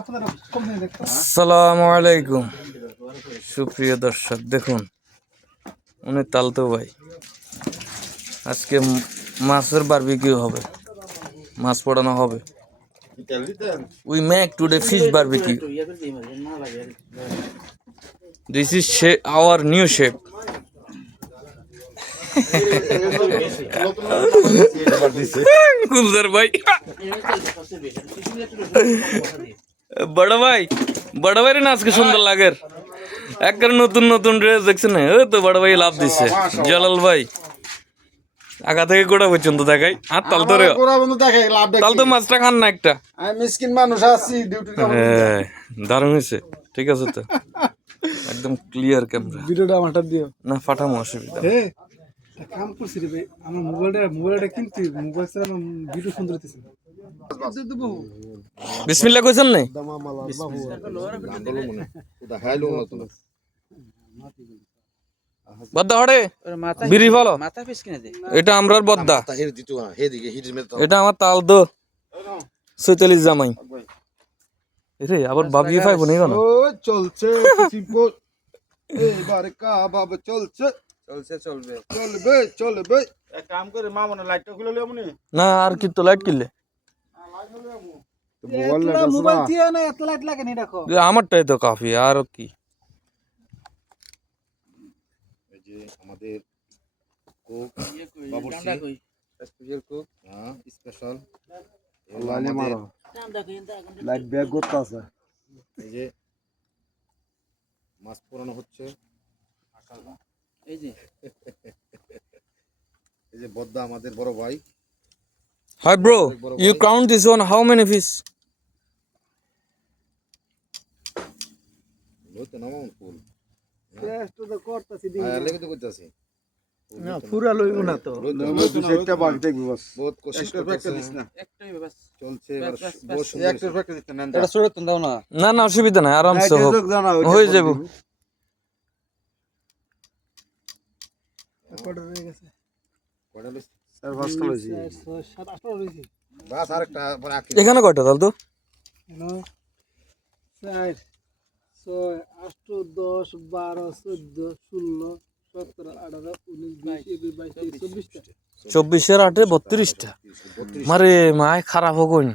আসসালামু আলাইকুম সুপ্রিয় দর্শক, দেখুন উনি তালতো ভাই। আজকে মাছের বারবিকিউ হবে, মাছ পোড়ানো হবে। We make today fish barbecue. This is our new chef. Gulzar ভাই, বড় ভাই, বড় ভাই না আজকে সুন্দর লাগে। একবার নতুন নতুন ড্রেস দেখছেন, ওই তো বড় ভাই লাভ দিচ্ছে। জালাল ভাই আগা থেকে গোড়া পর্যন্ত দেখাই। আর তাল তো তাল তো মাছটা খান না একটা। দারুণ হয়েছে, ঠিক আছে তো, একদম ক্লিয়ার ক্যামেরা। ভিডিওটা আমারটা দিও না, ফাটামো, অসুবিধা। কাম করছি রে ভাই, আমার মোবাইলটা কিনতে মোবাইল ছাড়া আমার ভিডিও সুন্দর হইতেছে। বিসমিল্লাহ কইছেন নাই? বদ্দা হড়ে বিড়ি ফলো, এটা আমরার বদ্দা, এটা আমার তাল তো ৪৬ জামাই রে। আবার বাবিয়ে পাইব না কেন? চলছে এবারে কাবাব চলছে চলছে চলবে চলবে চলবে। এক কাম করে মা মনে লাইটটা খুলে লিও মনি না, আর কি তো লাইট কিনলে মোবাইল দিয়ে না এত লাইট লাগে নি দেখো। আমারটাই তো কাফি, আর কি। এই যে আমাদের কোক বাবুর্চি স্পেশাল কোক, হ্যাঁ স্পেশাল লাইনে মারো লাইট ব্যাগ করতে আছে। এই যে মাছ পোড়ানো হচ্ছে। এই যে এই যে বদ্দা আমাদের বড় ভাই। Hi bro, you count this one, how many fish? লইতে নামাও ফুল টেস্ট তো করতেছি দি আয় লেগে তো কইতাছি না পুরা লইব না তো। দুই চারটা বাগ দেখবি বাস, বহুত কোশিশ করতেছি না, একটাই বাস চলছে। এবার বহুত সুন্দর একটা ফ্যাক্টরি দিতে নেন, এটা ছোট দাও না। না না, অসুবিধা নাই, আরামসে হোক, হয়ে যাব। কয়টা রয়ে গেছে? কয়টা লইছি স্যার? ফার্স্ট লইছি 7 8টা রয়েছে বাস। আরেকটা পরে আকি এখানে কয়টা তাল তো? 4 6 8 10 12 14 16 17 18 19 20 21 22 23 24টা 24 এর 8 32টা। মারে মায় খারাপ হগন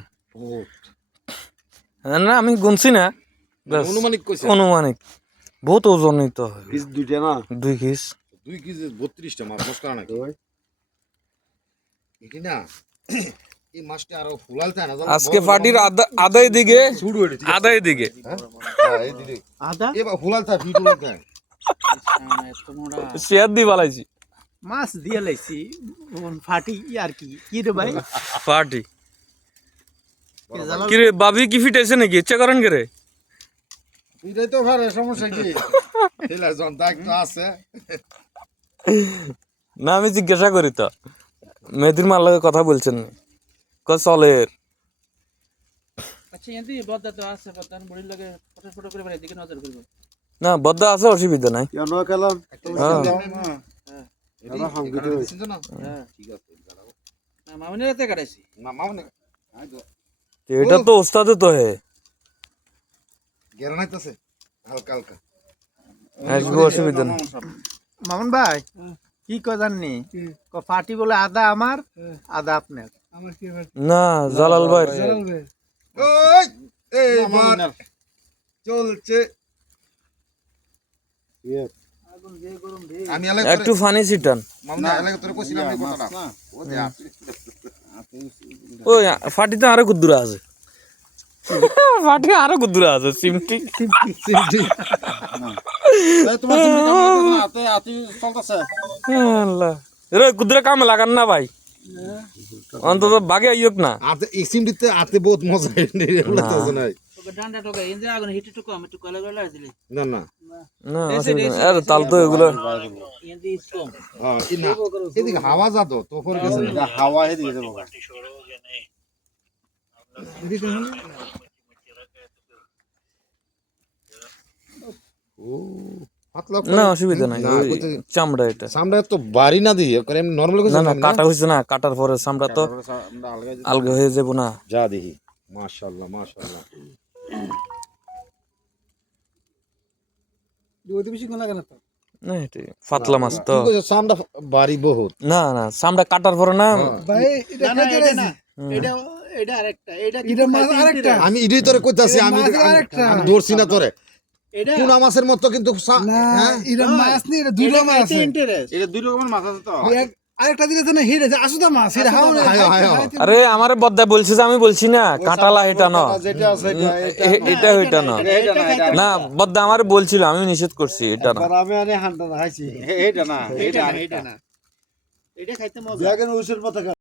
না, আমি গুনছি না, অনুমানিক কইছে, অনুমানিক। বহুত ওজনিত কিস দুইটা না, 2 কেজি 2 কেজি 32টা মাছ মস্কা না কই এটি না। এই মাছটা আরো ফুলালতে না আজকে পার্টির আদায় দিকে, আদায় দিকে হ্যাঁ এই দিদি আদা এবার ফুলালতা ভিডিওতে শেয়ার দি বালাইছি, মাছ দিয়ে লাইছি ফাটি আর কি কি রে ভাই পার্টি কি রে বাবি কি ফিটাইছে নাকি? ইচ্ছা করেন কে রে? এটাই তো ভারে সমস্যা কি হেলা জন দাগ তো আছে না, আমি জিজ্ঞাসা করি তো, মেহেদির মার লগে কথা বলছেন চলের? আচ্ছা এন্দি বদ্দা তো আছে, বদ্দার বড়ির লগে ফটো ফটো করে বাড়ি দিকে নজর করব না, বদ্দা আছে, অসুবিধা নাই। কেন খেলাম হ্যাঁ এটা হামগিতে হইছে না। হ্যাঁ ঠিক আছে দাঁড়াও না মামুনের রাতে কাটাইছি না মামনে আই তো এটা তো ওস্তাদে তো হে গেরা নাইতাছে হালকা হালকা আসবো, অসুবিধা নাই। মামুন ভাই কি কয় জাননি ফাটি বলে আদা আমার আদা আপনার। আমার কি না, জালাল ভাই ওই এই মার চলছে। আমি আলাদা একটু ফানি সিটান। মামনা আলাদা তোরে কইছিলাম এই কথাটা ও দে ওই ফাটি তো আরো কুদ্দুরা আছে, ফাটি আরো কুদ্দুরা আছে। সিমটি তোমার তুমি হাতে হাতি চলতেছে আল্লাহ রে, কুদ্দুরা কামে লাগান না ভাই, অন্তত বাগে আইয়ক না। আতে এই সিমটিতে আতে বহুত মজা এগুলো তো আছে না। তোকে ডান্ডা টোকা ইনজে আগুন হিট একটু কম একটু কয়লা কয়লা দিলি না না না, অসুবিধা নাই। আরে তাল তো এগুলো ইনজে কম হ্যাঁ কি না এদিকে হাওয়া যা তো তোর কাছে হাওয়া এদিকে যাবো ও পাতলা না, অসুবিধা নাই, চামড়া এটা। সামনে তো বাড়ি না দিয়ে করে এমনি নরমাল না না, কাটা হইছে না, কাটার পরে চামড়া তো আলগা হয়ে যাবো না। যা দেখি মাশাআল্লাহ মাশাআল্লাহ। ওইতে বেশি কোন লাগে না তো না এটা পাতলা মাছ তো সামটা বাড়ি বহুত না না সামটা কাটার পরে না ভাই এটা খাইতে রাজি এটা এটা আরেকটা এটা এটা মাছ আরেকটা আমি ইডি তোরে কইতাছি আমি মাছ আরেকটা। আমি ধরছি না তোরে এটা টুনা মাছের মতো কিন্তু না এটা মাছ নেই এটা দুইটা মাছ আছে ইন্টারেস্ট এটা দুই রকমের মাছ আছে তো আরেকটা দিকে তো না হিরে আছে আসুদা মাছ এটা হাও না হায়, হায়, হায়। আরে আমার বদ্দা বলছে যে আমি বলছি না কাঁটালা এটা না যেটা আছে এটা এটা না না বদ্দা আমার বলছিল আমি নিষেধ করছি এটা না আমি আরে হান্টা খাইছি এটা না এটা না এটা খাইতে মজা দেখেন ওইসের পতাকা